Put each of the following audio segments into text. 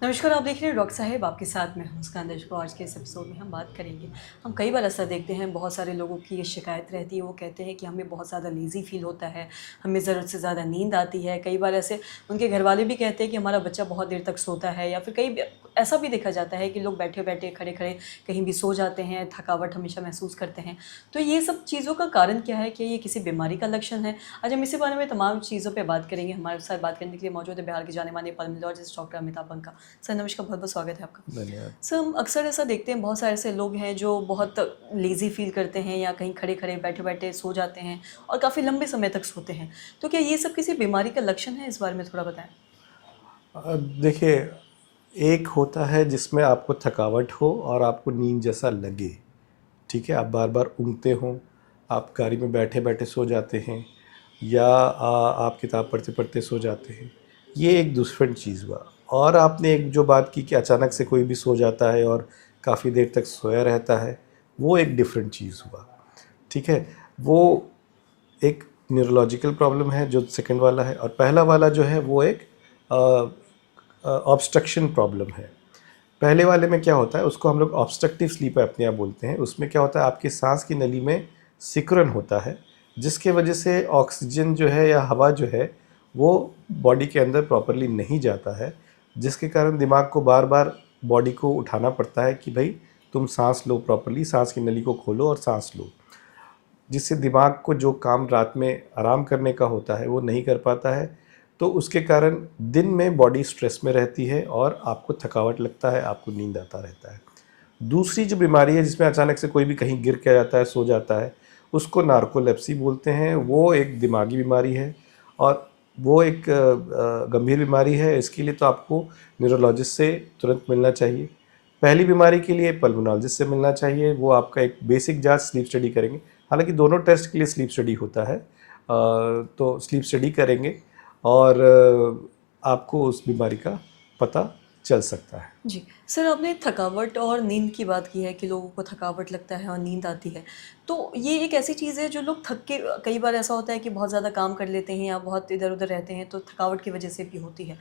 नमस्कार, आप देख रहे हैं डॉक्टर साहेब आपके साथ में हूँ मुस्कान दर्शकों। आज के इस एपिसोड में हम बात करेंगे। हम कई बार ऐसा देखते हैं, बहुत सारे लोगों की ये शिकायत रहती है, वो कहते हैं कि हमें बहुत ज़्यादा लेज़ी फ़ील होता है, हमें ज़रूरत से ज़्यादा नींद आती है। कई बार ऐसे उनके घरवाले भी कहते हैं कि हमारा बच्चा बहुत देर तक सोता है, या फिर ऐसा भी देखा जाता है कि लोग बैठे-बैठे, खड़े-खड़े कहीं भी सो जाते हैं, थकावट हमेशा महसूस करते हैं। तो ये सब चीज़ों का कारण क्या है? क्या ये किसी बीमारी का लक्षण है? आज हम इसी बारे में तमाम चीज़ों पे बात करेंगे। हमारे साथ बात करने के लिए मौजूद है बिहार के जाने-माने पल्मोनोलॉजिस्ट डॉक्टर अमिताभ बंका। सर नमस्कार, बहुत-बहुत स्वागत है आपका। धन्यवाद। सर हम अक्सर ऐसा देखते हैं, बहुत सारे ऐसे लोग हैं जो बहुत लेज़ी फ़ील करते हैं या कहीं खड़े-खड़े, बैठे-बैठे सो जाते हैं और काफ़ी लंबे समय तक सोते हैं। तो क्या ये सब किसी बीमारी का लक्षण है? इस बारे में थोड़ा बताएँ। देखिए, एक होता है जिसमें आपको थकावट हो और आपको नींद जैसा लगे, ठीक है? आप बार-बार ऊँघते हों, आप गाड़ी में बैठे-बैठे सो जाते हैं या आप किताब पढ़ते-पढ़ते सो जाते हैं। ये एक डिफरेंट चीज़ हुआ। और आपने एक जो बात की कि अचानक से कोई भी सो जाता है और काफ़ी देर तक सोया रहता है, वो एक डिफरेंट चीज़ हुआ, ठीक है? वो एक न्यूरोलॉजिकल प्रॉब्लम है जो सेकंड वाला है, और पहला वाला जो है वो एक ऑब्स्ट्रक्शन प्रॉब्लम है। पहले वाले में क्या होता है, उसको हम लोग ऑब्स्ट्रक्टिव स्लीप एपनिया बोलते हैं। उसमें क्या होता है, आपकी सांस की नली में सिकुड़न होता है, जिसके वजह से ऑक्सीजन जो है या हवा जो है वो बॉडी के अंदर प्रॉपरली नहीं जाता है, जिसके कारण दिमाग को बार बार बॉडी को उठाना पड़ता है कि भाई तुम सांस लो, प्रॉपरली सांस की नली को खोलो और सांस लो, जिससे दिमाग को जो काम रात में आराम करने का होता है वो नहीं कर पाता है। तो उसके कारण दिन में बॉडी स्ट्रेस में रहती है और आपको थकावट लगता है, आपको नींद आता रहता है। दूसरी जो बीमारी है जिसमें अचानक से कोई भी कहीं गिर के आ जाता है, सो जाता है, उसको नार्कोलेप्सी बोलते हैं। वो एक दिमागी बीमारी है और वो एक गंभीर बीमारी है। इसके लिए तो आपको न्यूरोलॉजिस्ट से तुरंत मिलना चाहिए। पहली बीमारी के लिए पल्मोनोलॉजिस्ट से मिलना चाहिए, वो आपका एक बेसिक जाँच स्लीप स्टडी करेंगे। हालाँकि दोनों टेस्ट के लिए स्लीप स्टडी होता है। तो स्लीप स्टडी करेंगे और आपको उस बीमारी का पता चल सकता है। जी। सर आपने थकावट और नींद की बात की है कि लोगों को थकावट लगता है और नींद आती है। तो ये एक ऐसी चीज़ है जो लोग थक के, कई बार ऐसा होता है कि बहुत ज़्यादा काम कर लेते हैं या बहुत इधर-उधर रहते हैं, तो थकावट की वजह से भी होती है।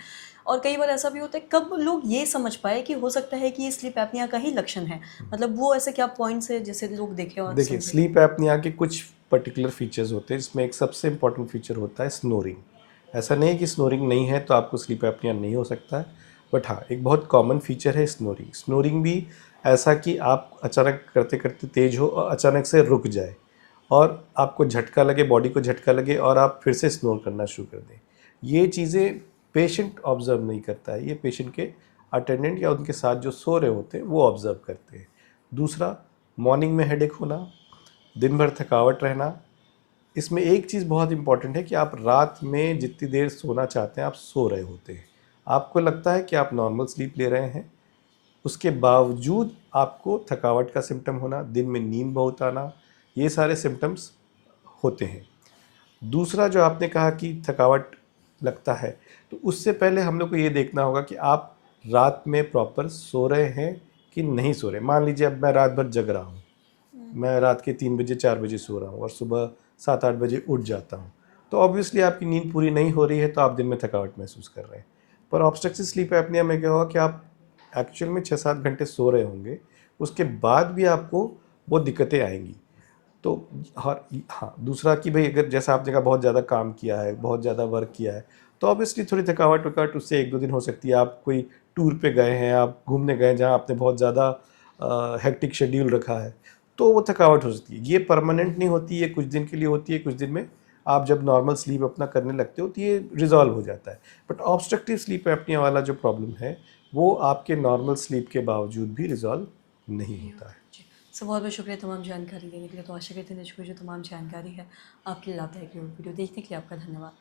और कई बार ऐसा भी होता है, कब लोग ये समझ पाए कि हो सकता है कि ये स्लीप एपनिया का ही लक्षण है? मतलब वो ऐसे क्या पॉइंट्स हैं जिससे लोग देखें और देखिए, समझें? स्लीप एपनिया के कुछ पर्टिकुलर फीचर्स होते हैं, जिसमें एक सबसे इम्पोर्टेंट फीचर होता है स्नोरिंग। ऐसा नहीं है कि स्नोरिंग नहीं है तो आपको स्लीप एपनिया नहीं हो सकता है, बट हाँ, एक बहुत कॉमन फीचर है स्नोरिंग। स्नोरिंग भी ऐसा कि आप अचानक करते-करते तेज़ हो और अचानक से रुक जाए और आपको झटका लगे, बॉडी को झटका लगे और आप फिर से स्नोर करना शुरू कर दें। ये चीज़ें पेशेंट ऑब्ज़र्व नहीं करता है, ये पेशेंट के अटेंडेंट या उनके साथ जो सो रहे होते हैं वो ऑब्ज़र्व करते हैं। दूसरा, मॉर्निंग में हेडेक होना, दिन भर थकावट रहना। इसमें एक चीज़ बहुत इम्पॉर्टेंट है कि आप रात में जितनी देर सोना चाहते हैं आप सो रहे होते हैं। आपको लगता है कि आप नॉर्मल स्लीप ले रहे हैं, उसके बावजूद आपको थकावट का सिम्पटम होना, दिन में नींद बहुत आना, ये सारे सिम्पटम्स होते हैं। दूसरा जो आपने कहा कि थकावट लगता है, तो उससे पहले हम लोग को ये देखना होगा कि आप रात में प्रॉपर सो रहे हैं कि नहीं सो रहे। मान लीजिए अब मैं रात भर जग रहा हूँ, मैं रात के 3 बजे 4 बजे सो रहा हूँ और सुबह 7-8 बजे उठ जाता हूँ, तो ऑब्वियसली आपकी नींद पूरी नहीं हो रही है, तो आप दिन में थकावट महसूस कर रहे हैं। पर ऑब्स्ट्रक्टिव स्लीप एपनिया में क्या होगा कि आप एक्चुअल में 6-7 घंटे सो रहे होंगे, उसके बाद भी आपको वो दिक्कतें आएँगी। तो हाँ, दूसरा कि भई अगर जैसा आपने कहा बहुत ज़्यादा काम किया है, बहुत ज़्यादा वर्क किया है, तो ऑब्वियसली थोड़ी थकावट-वकावट उससे 1-2 दिन हो सकती है। आप कोई टूर पे गए हैं, आप घूमने गए हैं जहाँ आपने बहुत ज़्यादा हेक्टिक शेड्यूल रखा है, तो वो थकावट हो सकती है। ये परमानेंट नहीं होती, ये कुछ दिन के लिए होती है, कुछ दिन में आप जब नॉर्मल स्लीप अपना करने लगते हो तो ये रिज़ॉल्व हो जाता है। बट ऑब्स्ट्रक्टिव स्लीप एपनिया वाला जो प्रॉब्लम है, वो आपके नॉर्मल स्लीप के बावजूद भी रिज़ॉल्व नहीं नहीं होता होता। है। जी। सर बहुत-बहुत शुक्रिया तमाम जानकारी देने के लिए। तो आशा करते हैं दर्शकों को जो तमाम जानकारी है आपके लिए लाभदायक होगी। वीडियो देखने के लिए आपका धन्यवाद।